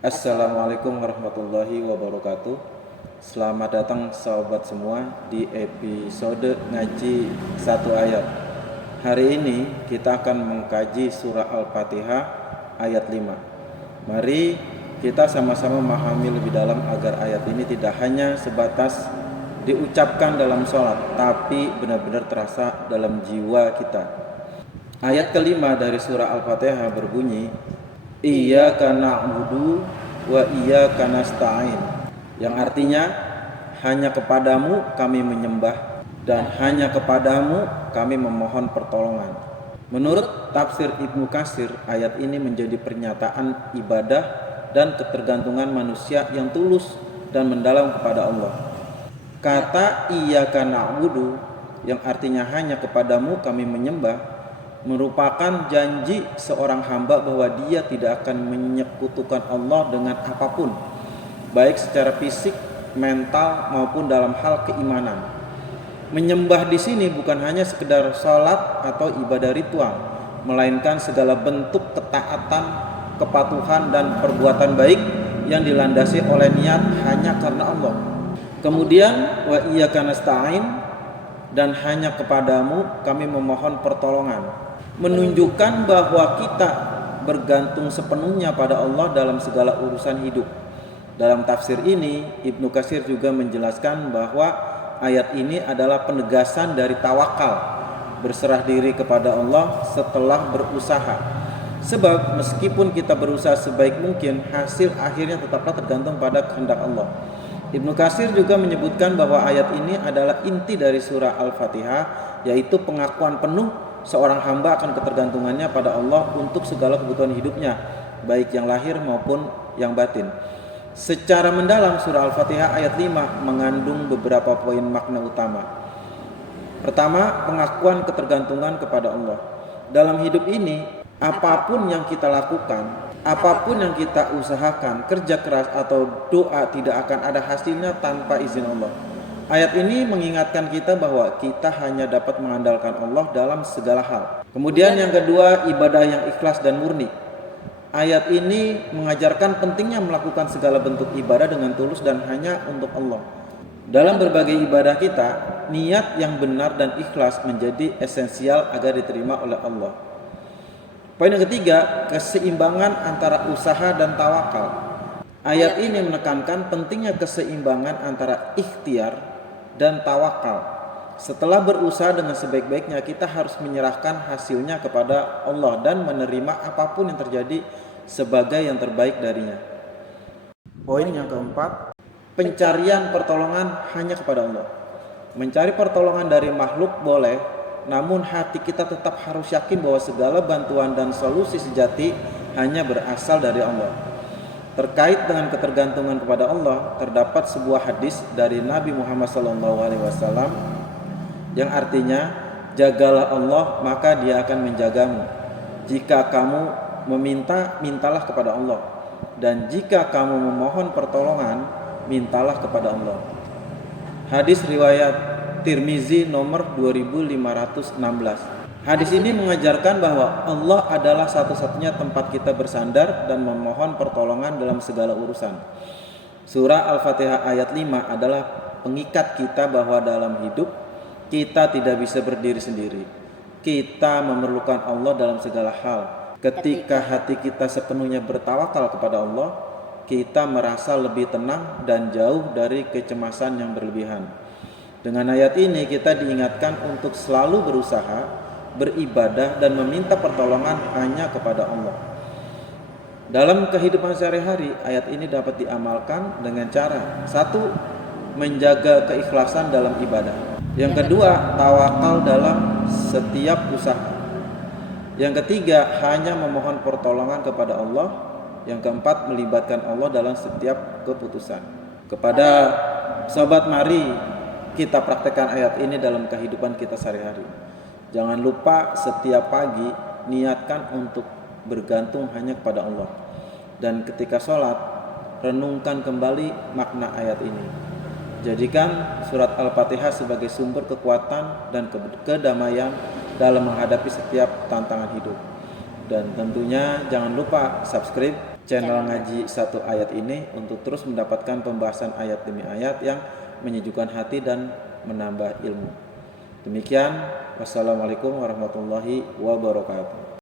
Assalamualaikum warahmatullahi wabarakatuh. Selamat datang sahabat semua di episode ngaji satu ayat. Hari ini kita akan mengkaji surah Al-Fatihah ayat 5. Mari kita sama-sama memahami lebih dalam agar ayat ini tidak hanya sebatas diucapkan dalam sholat, tapi benar-benar terasa dalam jiwa kita. Ayat kelima dari surah Al-Fatihah berbunyi, Iyyaka na'budu wa iyyaka nasta'in, yang artinya hanya kepadamu kami menyembah dan hanya kepadamu kami memohon pertolongan. Menurut tafsir Ibnu Katsir, ayat ini menjadi pernyataan ibadah dan ketergantungan manusia yang tulus dan mendalam kepada Allah. Kata iyyaka na'budu, yang artinya hanya kepadamu kami menyembah, merupakan janji seorang hamba bahwa dia tidak akan menyekutukan Allah dengan apapun, baik secara fisik, mental maupun dalam hal keimanan. Menyembah di sini bukan hanya sekedar salat atau ibadah ritual, melainkan segala bentuk ketaatan, kepatuhan dan perbuatan baik yang dilandasi oleh niat hanya karena Allah. Kemudian wa iyyaka nasta'in, dan hanya kepadamu kami memohon pertolongan, menunjukkan bahwa kita bergantung sepenuhnya pada Allah dalam segala urusan hidup. Dalam tafsir ini, Ibnu Katsir juga menjelaskan bahwa ayat ini adalah penegasan dari tawakal, berserah diri kepada Allah setelah berusaha. Sebab meskipun kita berusaha sebaik mungkin, hasil akhirnya tetaplah tergantung pada kehendak Allah. Ibnu Katsir juga menyebutkan bahwa ayat ini adalah inti dari surah Al-Fatihah, yaitu pengakuan penuh seorang hamba akan ketergantungannya pada Allah untuk segala kebutuhan hidupnya, baik yang lahir maupun yang batin. Secara mendalam, surah Al-Fatihah ayat 5 mengandung beberapa poin makna utama. Pertama, pengakuan ketergantungan kepada Allah. Dalam hidup ini, apapun yang kita lakukan, apapun yang kita usahakan, kerja keras atau doa, tidak akan ada hasilnya tanpa izin Allah. Ayat ini mengingatkan kita bahwa kita hanya dapat mengandalkan Allah dalam segala hal. Kemudian yang kedua, ibadah yang ikhlas dan murni. Ayat ini mengajarkan pentingnya melakukan segala bentuk ibadah dengan tulus dan hanya untuk Allah. Dalam berbagai ibadah kita, niat yang benar dan ikhlas menjadi esensial agar diterima oleh Allah. Poin yang ketiga, keseimbangan antara usaha dan tawakal. Ayat ini menekankan pentingnya keseimbangan antara ikhtiar dan tawakal. Setelah berusaha dengan sebaik-baiknya, kita harus menyerahkan hasilnya kepada Allah dan menerima apapun yang terjadi sebagai yang terbaik darinya. Poin yang keempat, pencarian pertolongan hanya kepada Allah. Mencari pertolongan dari makhluk boleh, namun hati kita tetap harus yakin bahwa segala bantuan dan solusi sejati hanya berasal dari Allah. Terkait dengan ketergantungan kepada Allah, terdapat sebuah hadis dari Nabi Muhammad SAW yang artinya, jagalah Allah maka Dia akan menjagamu. Jika kamu meminta, mintalah kepada Allah, dan jika kamu memohon pertolongan, mintalah kepada Allah. Hadis riwayat Tirmizi nomor 2516. Hadis ini mengajarkan bahwa Allah adalah satu-satunya tempat kita bersandar dan memohon pertolongan dalam segala urusan. Surah Al-Fatihah ayat 5 adalah pengikat kita bahwa dalam hidup kita tidak bisa berdiri sendiri. Kita memerlukan Allah dalam segala hal. Ketika hati kita sepenuhnya bertawakal kepada Allah, kita merasa lebih tenang dan jauh dari kecemasan yang berlebihan. Dengan ayat ini kita diingatkan untuk selalu berusaha, beribadah dan meminta pertolongan hanya kepada Allah. Dalam kehidupan sehari-hari, ayat ini dapat diamalkan dengan cara: satu, menjaga keikhlasan dalam ibadah. Yang kedua, tawakal dalam setiap usaha. Yang ketiga, hanya memohon pertolongan kepada Allah. Yang keempat, melibatkan Allah dalam setiap keputusan. Kepada sobat, mari kita praktekkan ayat ini dalam kehidupan kita sehari-hari. Jangan lupa setiap pagi niatkan untuk bergantung hanya kepada Allah. Dan ketika sholat, renungkan kembali makna ayat ini. Jadikan surat Al-Fatihah sebagai sumber kekuatan dan kedamaian dalam menghadapi setiap tantangan hidup. Dan tentunya jangan lupa subscribe channel ngaji satu ayat ini untuk terus mendapatkan pembahasan ayat demi ayat yang menyejukkan hati dan menambah ilmu. Demikian, wassalamualaikum warahmatullahi wabarakatuh.